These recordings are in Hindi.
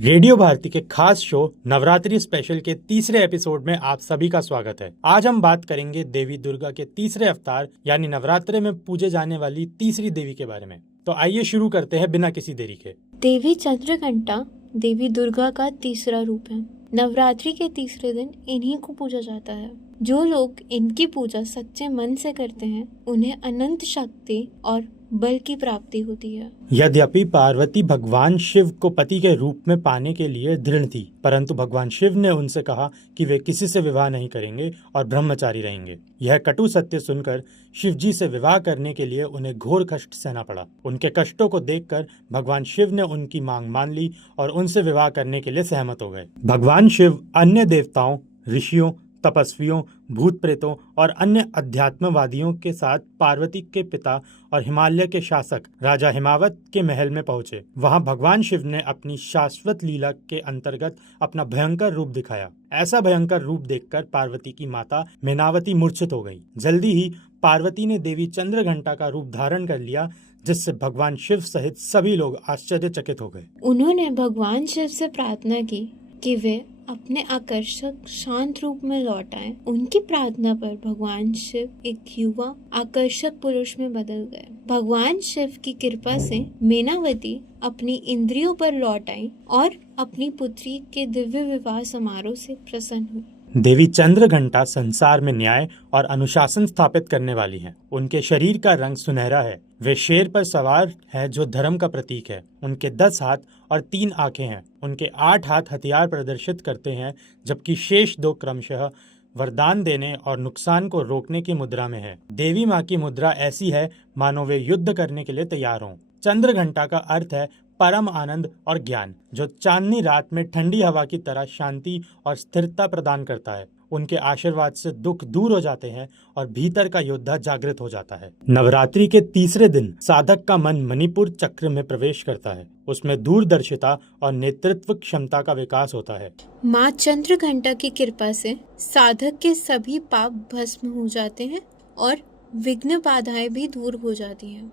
रेडियो भारती के खास शो नवरात्रि स्पेशल के तीसरे एपिसोड में आप सभी का स्वागत है। आज हम बात करेंगे देवी दुर्गा के तीसरे अवतार यानी नवरात्रि में पूजे जाने वाली तीसरी देवी के बारे में। तो आइए शुरू करते हैं बिना किसी देरी के। देवी चंद्रघंटा देवी दुर्गा का तीसरा रूप है। नवरात्रि के तीसरे दिन इन्हीं को पूजा जाता है। जो लोग इनकी पूजा सच्चे मन से करते हैं उन्हें अनंत शक्ति और बल की प्राप्ति होती है। यद्यपि पार्वती भगवान शिव को पति के रूप में पाने के लिए दृढ़ थी, परंतु भगवान शिव ने उनसे कहा कि वे किसी से विवाह नहीं करेंगे और ब्रह्मचारी रहेंगे। यह कटु सत्य सुनकर शिव जी से विवाह करने के लिए उन्हें घोर कष्ट सहना पड़ा। उनके कष्टों को देखकर भगवान शिव ने उनकी मांग मान ली और उनसे विवाह करने के लिए सहमत हो गए। भगवान शिव अन्य देवताओं, ऋषियों, तपस्वियों, भूत प्रेतों और अन्य अध्यात्मवादियों के साथ पार्वती के पिता और हिमालय के शासक राजा हिमावत के महल में पहुंचे। वहां भगवान शिव ने अपनी शाश्वत लीला के अंतर्गत अपना भयंकर रूप दिखाया। ऐसा भयंकर रूप देखकर पार्वती की माता मेनावती मूर्छित हो गई। जल्दी ही पार्वती ने देवी चंद्रघंटा का रूप धारण कर लिया, जिससे भगवान शिव सहित सभी लोग आश्चर्यचकित हो गए। उन्होंने भगवान शिव से प्रार्थना की कि वे अपने आकर्षक शांत रूप में लौट आएं। उनकी प्रार्थना पर भगवान शिव एक युवा आकर्षक पुरुष में बदल गए। भगवान शिव की कृपा से मेनावती अपनी इंद्रियों पर लौट आई और अपनी पुत्री के दिव्य विवाह समारोह से प्रसन्न हुई। देवी चंद्रघंटा संसार में न्याय और अनुशासन स्थापित करने वाली हैं। उनके शरीर का रंग सुनहरा है। वे शेर पर सवार है जो धर्म का प्रतीक है। उनके 10 हाथ और 3 आंखें हैं। उनके 8 हाथ हथियार प्रदर्शित करते हैं, जबकि शेष 2 क्रमशः वरदान देने और नुकसान को रोकने की मुद्रा में है। देवी माँ की मुद्रा ऐसी है मानो वे युद्ध करने के लिए तैयार हों। चंद्रघंटा का अर्थ है परम आनंद और ज्ञान, जो चांदनी रात में ठंडी हवा की तरह शांति और स्थिरता प्रदान करता है। उनके आशीर्वाद से दुख दूर हो जाते हैं और भीतर का योद्धा जागृत हो जाता है। नवरात्रि के तीसरे दिन साधक का मन मणिपुर चक्र में प्रवेश करता है। उसमें दूरदर्शिता और नेतृत्व क्षमता का विकास होता है। माँ चंद्रघंटा की कृपा से साधक के सभी पाप भस्म हो जाते हैं और विघ्न बाधाएं भी दूर हो जाती हैं।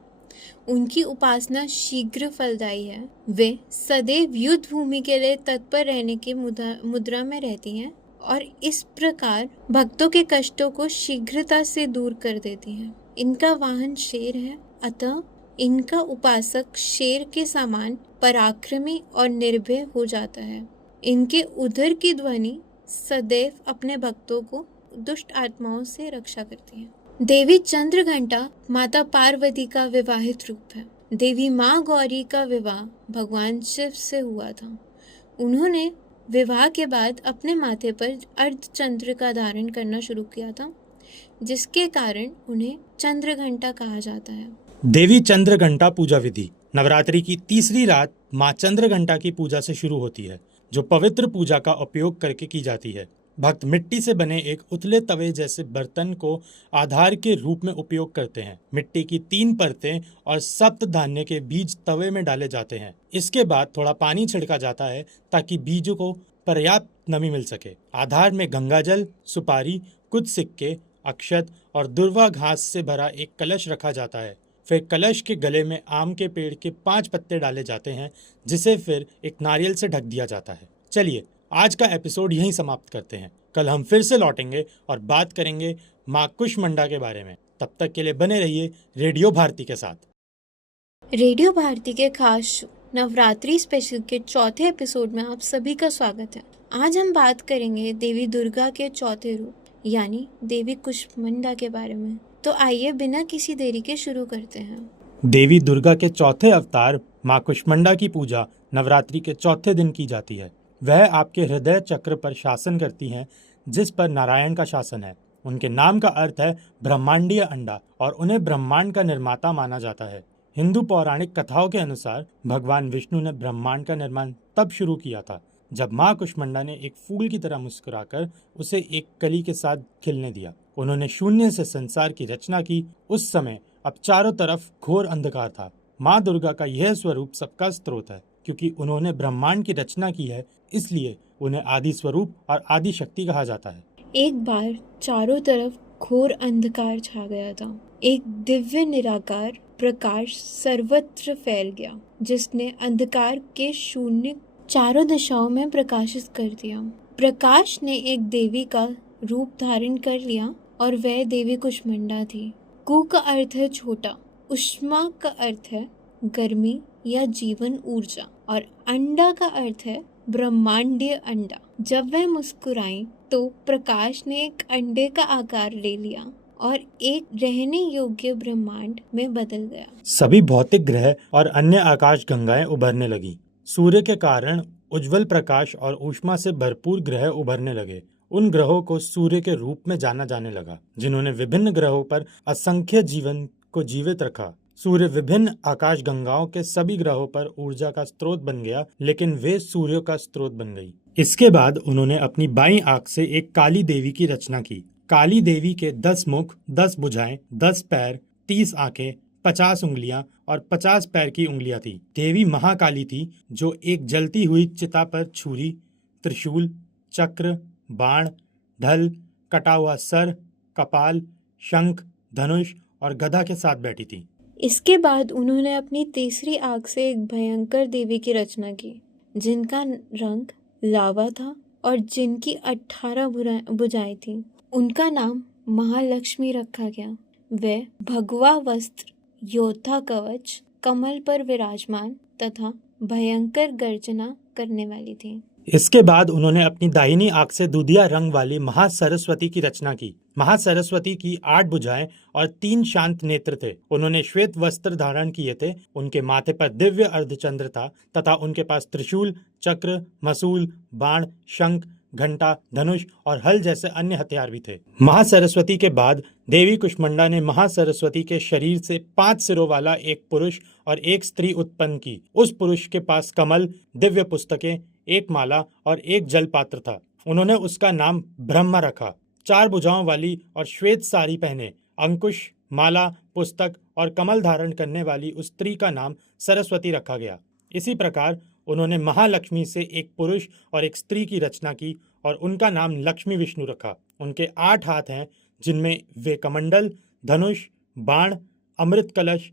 उनकी उपासना शीघ्र फलदायी है। वे सदैव युद्ध भूमि के लिए तत्पर रहने की मुद्रा में रहती हैं और इस प्रकार भक्तों के कष्टों को शीघ्रता से दूर कर देती हैं। इनका वाहन शेर है, अतः इनका उपासक शेर के समान पराक्रमी और निर्भय हो जाता है। इनके उदर की ध्वनि सदैव अपने भक्तों को दुष्ट आत्माओं से रक्षा करती है। देवी चंद्रघंटा माता पार्वती का विवाहित रूप है। देवी माँ गौरी का विवाह भगवान शिव से हुआ था। उन्होंने विवाह के बाद अपने माथे पर अर्धचंद्र का धारण करना शुरू किया था, जिसके कारण उन्हें चंद्रघंटा कहा जाता है। देवी चंद्रघंटा पूजा विधि नवरात्रि की तीसरी रात माँ चंद्रघंटा की पूजा से शुरू होती है, जो पवित्र पूजा का उपयोग करके की जाती है। भक्त मिट्टी से बने एक उथले तवे जैसे बर्तन को आधार के रूप में उपयोग करते हैं। मिट्टी की 3 परतें और सप्त धान्य के बीज तवे में डाले जाते हैं। इसके बाद थोड़ा पानी छिड़का जाता है ताकि बीजों को पर्याप्त नमी मिल सके। आधार में गंगाजल, सुपारी, कुछ सिक्के, अक्षत और दुर्वा घास से भरा एक कलश रखा जाता है। फिर कलश के गले में आम के पेड़ के 5 पत्ते डाले जाते हैं, जिसे फिर एक नारियल से ढक दिया जाता है। चलिए आज का एपिसोड यहीं समाप्त करते हैं। कल हम फिर से लौटेंगे और बात करेंगे माँ कुष्मांडा के बारे में। तब तक के लिए बने रहिए रेडियो भारती के साथ। रेडियो भारती के खास शो नवरात्रि स्पेशल के चौथे एपिसोड में आप सभी का स्वागत है। आज हम बात करेंगे देवी दुर्गा के चौथे रूप यानी देवी कुष्मांडा के बारे में। तो आइए बिना किसी देरी के शुरू करते हैं। देवी दुर्गा के चौथे अवतार माँ कुष्मांडा की पूजा नवरात्रि के चौथे दिन की जाती है। वह आपके हृदय चक्र पर शासन करती हैं, जिस पर नारायण का शासन है। उनके नाम का अर्थ है ब्रह्मांडीय अंडा और उन्हें ब्रह्मांड का निर्माता माना जाता है। हिंदू पौराणिक कथाओं के अनुसार भगवान विष्णु ने ब्रह्मांड का निर्माण तब शुरू किया था जब माँ कुष्मांडा ने एक फूल की तरह मुस्कुराकर उसे एक कली के साथ खिलने दिया। उन्होंने शून्य से संसार की रचना की। उस समय अब चारों तरफ घोर अंधकार था। माँ दुर्गा का यह स्वरूप सबका स्रोत है। क्योंकि उन्होंने ब्रह्मांड की रचना की है, इसलिए उन्हें आदि स्वरूप और आदि शक्ति कहा जाता है। एक बार चारों तरफ घोर अंधकार छा गया था। एक दिव्य निराकार प्रकाश सर्वत्र फैल गया, जिसने अंधकार के शून्य चारों दिशाओं में प्रकाशित कर दिया। प्रकाश ने एक देवी का रूप धारण कर लिया और वह देवी कुष्मांडा थी। कु का अर्थ है छोटा, उष्मा का अर्थ है गर्मी या जीवन ऊर्जा और अंडा का अर्थ है ब्रह्मांडीय अंडा। जब वह मुस्कुराई तो प्रकाश ने एक अंडे का आकार ले लिया और एक रहने योग्य ब्रह्मांड में बदल गया। सभी भौतिक ग्रह और अन्य आकाश गंगाएं उभरने लगी। सूर्य के कारण उज्जवल प्रकाश और ऊष्मा से भरपूर ग्रह उभरने लगे। उन ग्रहों को सूर्य के रूप में जाना जाने लगा, जिन्होंने विभिन्न ग्रहों पर असंख्य जीवन को जीवित रखा। सूर्य विभिन्न आकाश गंगाओं के सभी ग्रहों पर ऊर्जा का स्रोत बन गया, लेकिन वे सूर्य का स्रोत बन गई। इसके बाद उन्होंने अपनी बाईं आंख से एक काली देवी की रचना की। काली देवी के 10 मुख, 10 भुजाएं, 10 पैर, 30 आंखें, 50 उंगलियां और 50 पैर की उंगलियां थी। देवी महाकाली थी, जो एक जलती हुई चिता पर छुरी, त्रिशूल, चक्र, बाण, ढल, कटा हुआ सर, कपाल, शंख, धनुष और गदा के साथ बैठी थी। इसके बाद उन्होंने अपनी तीसरी आंख से एक भयंकर देवी की रचना की, जिनका रंग लावा था और जिनकी 18 भुजाएं थीं। उनका नाम महालक्ष्मी रखा गया। वे भगवा वस्त्र, योद्धा कवच, कमल पर विराजमान तथा भयंकर गर्जना करने वाली थी। इसके बाद उन्होंने अपनी दाहिनी आंख से दूधिया रंग वाली महासरस्वती की रचना की। महासरस्वती की 8 भुजाएं और 3 शांत नेत्र थे। उन्होंने श्वेत वस्त्र धारण किए थे। उनके माथे पर दिव्य अर्धचंद्र था तथा उनके पास त्रिशूल, चक्र, मसूल, बाण, शंख, घंटा, धनुष और हल जैसे अन्य हथियार भी थे। महासरस्वती के बाद देवी कुष्मांडा ने महासरस्वती के शरीर से 5 सिरों वाला एक पुरुष और एक स्त्री उत्पन्न की। उस पुरुष के पास कमल, दिव्य पुस्तकें, एक माला और एक जल पात्र था। उन्होंने उसका नाम ब्रह्मा रखा। 4 भुजाओं वाली और श्वेत साड़ी पहने, अंकुश, माला, पुस्तक और कमल धारण करने वाली उस स्त्री का नाम सरस्वती रखा गया। इसी प्रकार उन्होंने महालक्ष्मी से एक पुरुष और एक स्त्री की रचना की और उनका नाम लक्ष्मी विष्णु रखा। उनके 8 हाथ हैं, जिनमें वे कमंडल, धनुष, बाण, अमृत कलश,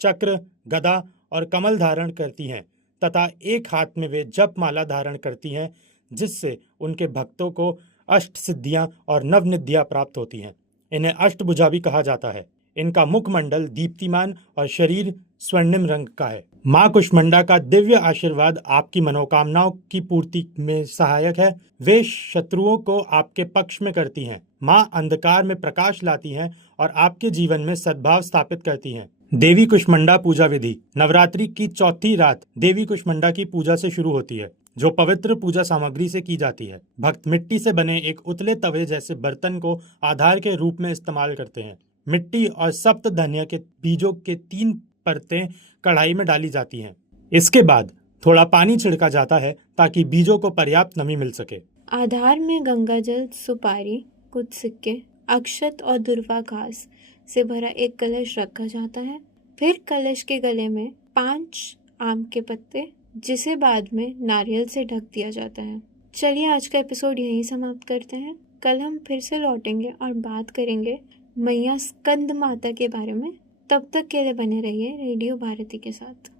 चक्र, गदा और कमल धारण करती हैं तथा एक हाथ में वे जप माला धारण करती हैं, जिससे उनके भक्तों को अष्ट सिद्धियां और नवनिधियां प्राप्त होती हैं। इन्हें अष्टभुजा भी कहा जाता है। इनका मुखमंडल दीप्तिमान और शरीर स्वर्णिम रंग का है। माँ कुष्मांडा का दिव्य आशीर्वाद आपकी मनोकामनाओं की पूर्ति में सहायक है। वे शत्रुओं को आपके पक्ष में करती हैं। माँ अंधकार में प्रकाश लाती हैं और आपके जीवन में सद्भाव स्थापित करती हैं। देवी कुष्मांडा पूजा विधि। नवरात्रि की चौथी रात देवी कुष्मांडा की पूजा से शुरू होती है, जो पवित्र पूजा सामग्री से की जाती है। भक्त मिट्टी से बने एक उतले तवे जैसे बर्तन को आधार के रूप में इस्तेमाल करते हैं। मिट्टी और सप्त धन्य के बीजों के 3 परतें कढ़ाई में डाली जाती हैं। इसके बाद थोड़ा पानी छिड़का जाता है ताकि बीजों को पर्याप्त नमी मिल सके। आधार में गंगा जल, सुपारी, कुछ सिक्के, अक्षत और दुर्वा घास से भरा एक कलश रखा जाता है। फिर कलश के गले में 5 आम के पत्ते, जिसे बाद में नारियल से ढक दिया जाता है। चलिए आज का एपिसोड यहीं समाप्त करते हैं। कल हम फिर से लौटेंगे और बात करेंगे मैया स्कंद माता के बारे में। तब तक के लिए बने रहिए रेडियो भारती के साथ।